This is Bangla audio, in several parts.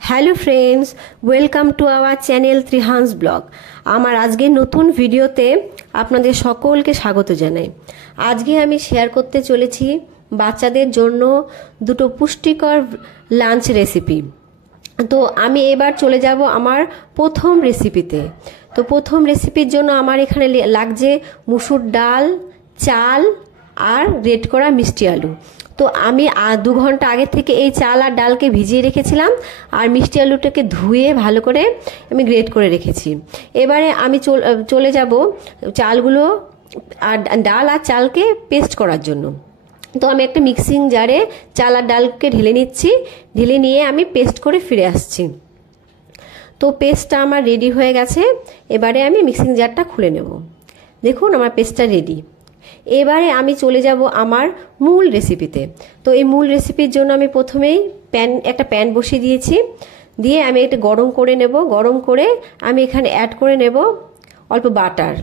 Hello friends, welcome to our channel ত্রিহান্স ব্লগ। আমার আজকের নতুন ভিডিওতে আপনাদের সকলকে স্বাগত জানাই। আজকে আমি শেয়ার করতে চলেছি বাচ্চাদের জন্য দুটো পুষ্টিকর লাঞ্চ রেসিপি। তো আমি এবার চলে যাব আমার প্রথম রেসিপিতে। তো প্রথম রেসিপির জন্য আমার এখানে লাগছে মুসুর ডাল, চাল আর রেড করা মিষ্টি আলু। তো আমি 2 ঘন্টা আগে থেকে এই চাল আর ডালকে ভিজিয়ে রেখেছিলাম, আর মিষ্টি আলুটাকে ধুয়ে ভালো করে আমি গ্রেট করে রেখেছি। এবারে আমি চলে যাব চালগুলো আর ডাল আর চালকে পেস্ট করার জন্য। তো আমি একটা মিক্সিং জারে চাল আর ডালকে ঢেলে নিচ্ছি, ঢেলে নিয়ে আমি পেস্ট করে ফিরে আসছি। তো পেস্টটা আমার রেডি হয়ে গেছে। এবারে আমি মিক্সিং জারটা খুলে নেব। দেখুন আমার পেস্টটা রেডি। এবারে আমি চলে যাব আমার মূল রেসিপিতে। তো এই মূল রেসিপির জন্য আমি প্রথমেই একটা প্যান বসিয়ে দিয়েছি, দিয়ে আমি এটা গরম করে নেব। গরম করে আমি এখানে অ্যাড করে নেব অল্প বাটার।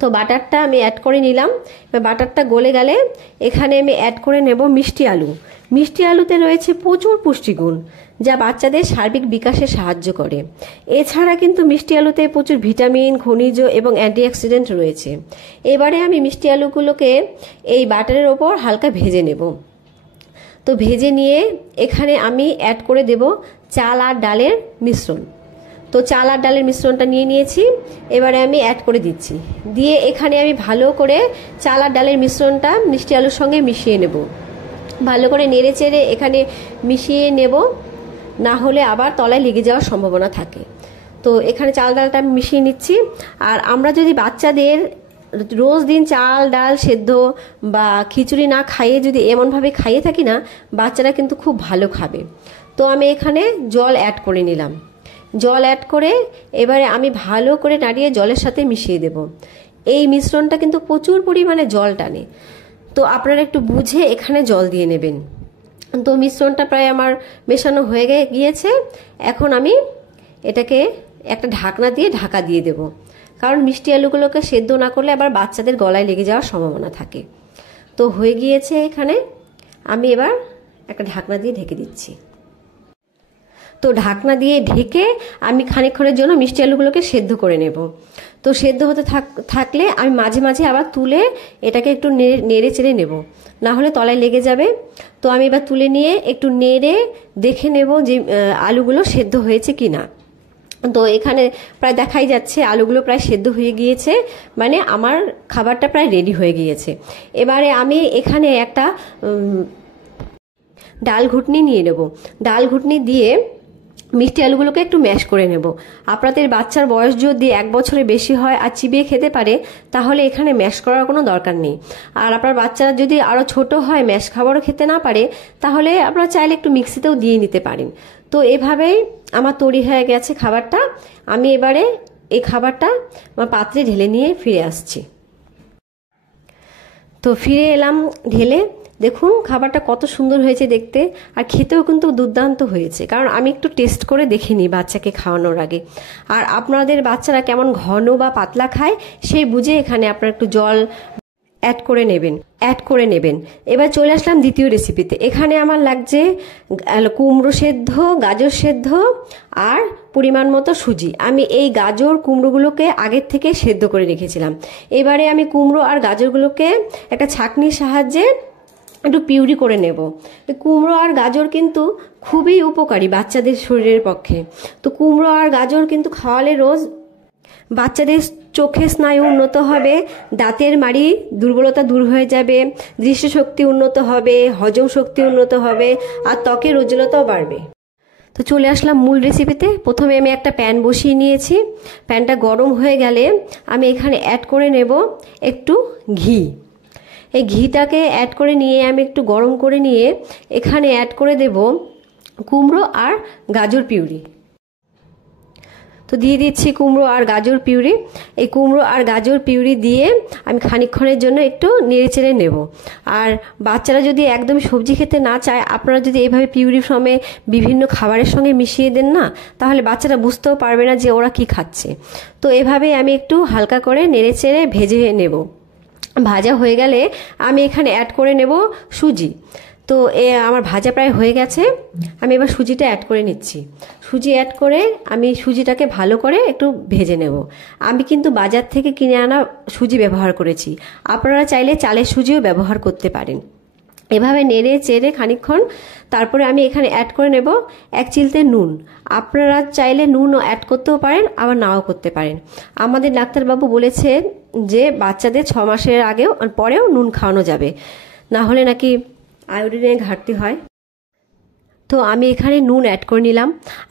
তো বাটারটা আমি অ্যাড করে নিলাম। এবার বাটারটা গলে গেলে এখানে আমি অ্যাড করে নেব মিষ্টি আলু। মিষ্টি আলুতে রয়েছে প্রচুর পুষ্টিগুণ, যা বাচ্চাদের সার্বিক বিকাশে সাহায্য করে। এছাড়া কিন্তু মিষ্টি আলুতে প্রচুর ভিটামিন, খনিজ এবং অ্যান্টিঅক্সিডেন্ট রয়েছে। এবারে আমি মিষ্টি আলুগুলোকে এই বাটারের ওপর হালকা ভেজে নেব। তো ভেজে নিয়ে এখানে আমি অ্যাড করে দেব চাল আর ডালের মিশ্রণ। তো চাল আর ডালের মিশ্রণটা নিয়ে নিয়েছি, এবারে আমি অ্যাড করে দিচ্ছি। দিয়ে এখানে আমি ভালো করে চাল আর ডালের মিশ্রণটা মিষ্টি আলুর সঙ্গে মিশিয়ে নেব। ভালো করে নেড়ে চেড়ে এখানে মিশিয়ে নেব, না হলে আবার তলায় লেগে যাওয়ার সম্ভাবনা থাকে। তো এখানে চাল ডালটা আমি মিশিয়ে নিচ্ছি। আর আমরা যদি বাচ্চাদের রোজ দিন চাল ডাল সেদ্ধ বা খিচুড়ি না খাইয়ে যদি এমনভাবে খাইয়ে থাকি না, বাচ্চারা কিন্তু খুব ভালো খাবে। তো আমি এখানে জল অ্যাড করে নিলাম। জল অ্যাড করে এবারে আমি ভালো করে নাড়িয়ে জলের সাথে মিশিয়ে দেব। এই মিশ্রণটা কিন্তু প্রচুর পরিমাণে জল টানে, তো আপনারা একটু বুঝে এখানে জল দিয়ে নেবেন। তো মিশ্রণটা প্রায় আমার মেশানো হয়ে গিয়েছে। এখন আমি এটাকে একটা ঢাকনা দিয়ে ঢাকা দিয়ে দেব, কারণ মিষ্টি আলুগুলোকে সেদ্ধ না করলে আবার বাচ্চাদের গলায় লেগে যাওয়ার সম্ভাবনা থাকে। তো হয়ে গিয়েছে, এখানে আমি এবার একটা ঢাকনা দিয়ে ঢেকে দিচ্ছি। তো ঢাকনা দিয়ে ঢেকে আমি খানিকক্ষণের জন্য মিষ্টি আলুগুলোকে সেদ্ধ করে নেব। তো সেদ্ধ হতে থাকলে আমি মাঝে মাঝে আবার তুলে এটাকে একটু নেড়ে চেড়ে নেব, না হলে তলায় লেগে যাবে। তো আমি এবার তুলে নিয়ে একটু নেড়ে দেখে নেব যে আলুগুলো সেদ্ধ হয়েছে কি না। তো এখানে প্রায় দেখাই যাচ্ছে আলুগুলো প্রায় সেদ্ধ হয়ে গিয়েছে, মানে আমার খাবারটা প্রায় রেডি হয়ে গিয়েছে। এবারে আমি এখানে একটা ডাল ঘুটনি নিয়ে নেব। ডাল ঘুটনি দিয়ে মিষ্টি আলুগুলোকে একটু ম্যাশ করে নেব। আপনাদের বাচ্চার বয়স যদি 1 বছরের বেশি হয় আর চিবিয়ে খেতে পারে, তাহলে এখানে ম্যাশ করার কোনো দরকার নেই। আর আপনার বাচ্চারা যদি আরও ছোট হয়, ম্যাশ খাবারও খেতে না পারে, তাহলে আপনারা চাইলে একটু মিক্সিতেও দিয়ে নিতে পারেন। তো এভাবেই আমার তৈরি হয়ে গেছে খাবারটা। আমি এবারে এই খাবারটা আমার পাত্রে ঢেলে নিয়ে ফিরে আসছি। তো ফিরে এলাম ঢেলে। দেখুন খাবারটা কত সুন্দর হয়েছে দেখতে, আর খেতেও কিন্তু দুর্দান্ত হয়েছে। কারণ আমি একটু টেস্ট করে দেখে নিই বাচ্চাকে খাওয়ানোর আগে। আর আপনাদের বাচ্চারা কেমন ঘন বা পাতলা খায় সেই বুঝে এখানে আপনারা একটু জল অ্যাড করে নেবেন। এবার চলে আসলাম দ্বিতীয় রেসিপিতে। এখানে আমার লাগছে কুমড়ো সেদ্ধ, গাজর সেদ্ধ আর পরিমাণ মতো সুজি। আমি এই গাজর কুমড়োগুলোকে আগের থেকে সেদ্ধ করে রেখেছিলাম। এবারে আমি কুমড়ো আর গাজরগুলোকে একটা ছাঁকনির সাহায্যে একটু পিউরি করে নেব। কুমড়ো আর গাজর কিন্তু খুবই উপকারী বাচ্চাদের শরীরের পক্ষে। তো কুমড়ো আর গাজর কিন্তু খাওয়ালে রোজ বাচ্চাদের চোখের স্নায়ু উন্নত হবে, দাঁতের মাড়ি দুর্বলতা দূর হয়ে যাবে, দৃষ্টিশক্তি উন্নত হবে, হজম শক্তি উন্নত হবে, আর ত্বকের উজ্জ্বলতাও বাড়বে। তো চলে আসলাম মূল রেসিপিতে। প্রথমে আমি একটা প্যান বসিয়ে নিয়েছি। প্যানটা গরম হয়ে গেলে আমি এখানে অ্যাড করে নেব একটু ঘি। এই ঘিটাকে অ্যাড করে নিয়ে আমি একটু গরম করে নিয়ে এখানে অ্যাড করে দেব কুমড়ো আর গাজর পিউরি। তো দিয়ে দিচ্ছি কুমড়ো আর গাজর পিউরি। এই কুমড়ো আর গাজর পিউরি দিয়ে আমি খানিকক্ষণের জন্য একটু নেড়েচেড়ে নেব। আর বাচ্চারা যদি একদম সবজি খেতে না চায়, আপনারা যদি এইভাবে পিউরি ফর্মে বিভিন্ন খাবারের সঙ্গে মিশিয়ে দেন না, তাহলে বাচ্চারা বুঝতেও পারবে না যে ওরা কি খাচ্ছে। তো এভাবেই আমি একটু হালকা করে নেড়েচেড়ে ভেজে নেব। ভাজা হয়ে গেলে আমি এখানে অ্যাড করে নেব সুজি। তো আমার ভাজা প্রায় হয়ে গেছে। আমি এবার সুজিটা অ্যাড করে নিচ্ছি। সুজি অ্যাড করে আমি সুজিটাকে ভালো করে একটু ভেজে নেব। আমি কিন্তু বাজার থেকে কিনে আনা সুজি ব্যবহার করেছি, আপনারা চাইলে চালের সুজিও ব্যবহার করতে পারেন। এভাবে নেড়ে চেড়ে খানিকক্ষণ তারপরে আমি এখানে অ্যাড করে নেব 1 চিলতে নুন। আপনারা চাইলে নুনও অ্যাড করতেও পারেন, আবার নাও করতে পারেন। আমাদের ডাক্তারবাবু বলেছে যে বাচ্চাদের 6 মাসের আগেও পরেও নুন খাওয়ানো যাবে, না হলে নাকি আয়োডিনের ঘাটতি হয়। তো আমি এখানে নুন অ্যাড করে নিলাম।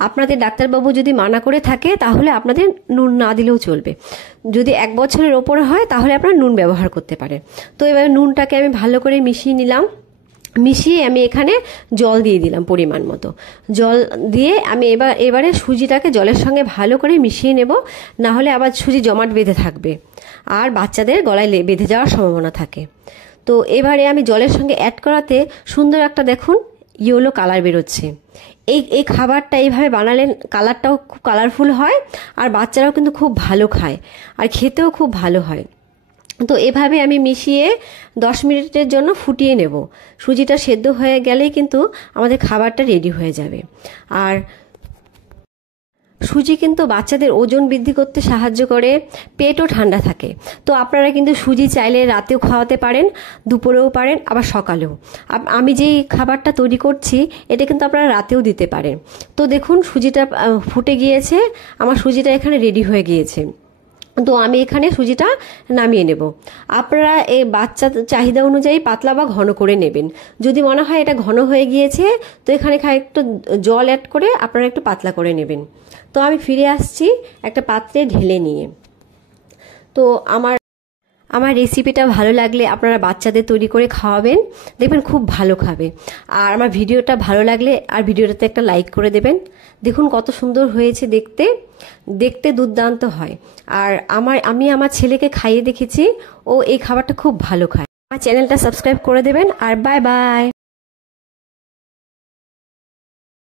আপনাদের ডাক্তারবাবু যদি মানা করে থাকে তাহলে আপনাদের নুন না দিলেও চলবে। যদি 1 বছরের ওপরে হয় তাহলে আপনারা নুন ব্যবহার করতে পারেন। তো এবার নুনটাকে আমি ভালো করে মিশিয়ে নিলাম। মিশিয়ে আমি এখানে জল দিয়ে দিলাম পরিমাণ মতো। জল দিয়ে আমি এবারে সুজিটাকে জলের সঙ্গে ভালো করে মিশিয়ে নেব, না হলে আবার সুজি জমাট বেঁধে থাকবে আর বাচ্চাদের গলায় বেঁধে যাওয়ার সম্ভাবনা থাকে। তো এবারে আমি জলের সঙ্গে অ্যাড করাতে সুন্দর একটা দেখুন ইয়েলো কালার বেরোচ্ছে। এই খাবারটা এইভাবে বানালে কালারটাও খুব কালারফুল হয়, আর বাচ্চারাও কিন্তু খুব ভালো খায় আর খেতেও খুব ভালো হয়। তো এভাবে আমি মিশিয়ে 10 মিনিটের জন্য ফুটিয়ে নেব। সুজিটা সেদ্ধ হয়ে গেলেই কিন্তু আমাদের খাবারটা রেডি হয়ে যাবে। আর সুজি কিন্তু বাচ্চাদের ওজন বৃদ্ধি করতে সাহায্য করে, পেটও ঠান্ডা থাকে। তো আপনারা কিন্তু সুজি চাইলে রাতেও খাওয়াতে পারেন, দুপুরেও পারেন, আবার সকালেও। আমি যেই খাবারটা তৈরি করছি এটা কিন্তু আপনারা রাতেও দিতে পারেন। তো দেখুন সুজিটা ফুটে গিয়েছে, আমার সুজিটা এখানে রেডি হয়ে গিয়েছে। তো আমি এখানে সুজিটা নামিয়ে নেব। আপনারা এই বাচ্চা চাহিদা অনুযায়ী পাতলা বা ঘন করে নেবেন। যদি মনে হয় এটা ঘন হয়ে গিয়েছে তো এখানে একটু জল অ্যাড করে আপনারা একটু পাতলা করে নেবেন। তো আমি ফিরে আসছি একটা পাত্রে ঢেলে নিয়ে। তো আমার রেসিপিটা ভালো লাগলে আপনারা বাচ্চাদের তৈরি করে খাওয়াবেন, দেখবেন খুব ভালো খাবে। আর আমার ভিডিওটা ভালো লাগলে আর ভিডিওটাতে একটা লাইক করে দেবেন। দেখুন কত সুন্দর হয়েছে দেখতে, দেখতে দুর্দান্ত হয়। আর আমি আমার ছেলেকে খাইয়ে দেখেছি, ও এই খাবারটা খুব ভালো খায়। আমার চ্যানেলটা সাবস্ক্রাইব করে দেবেন। আর বাই বাই।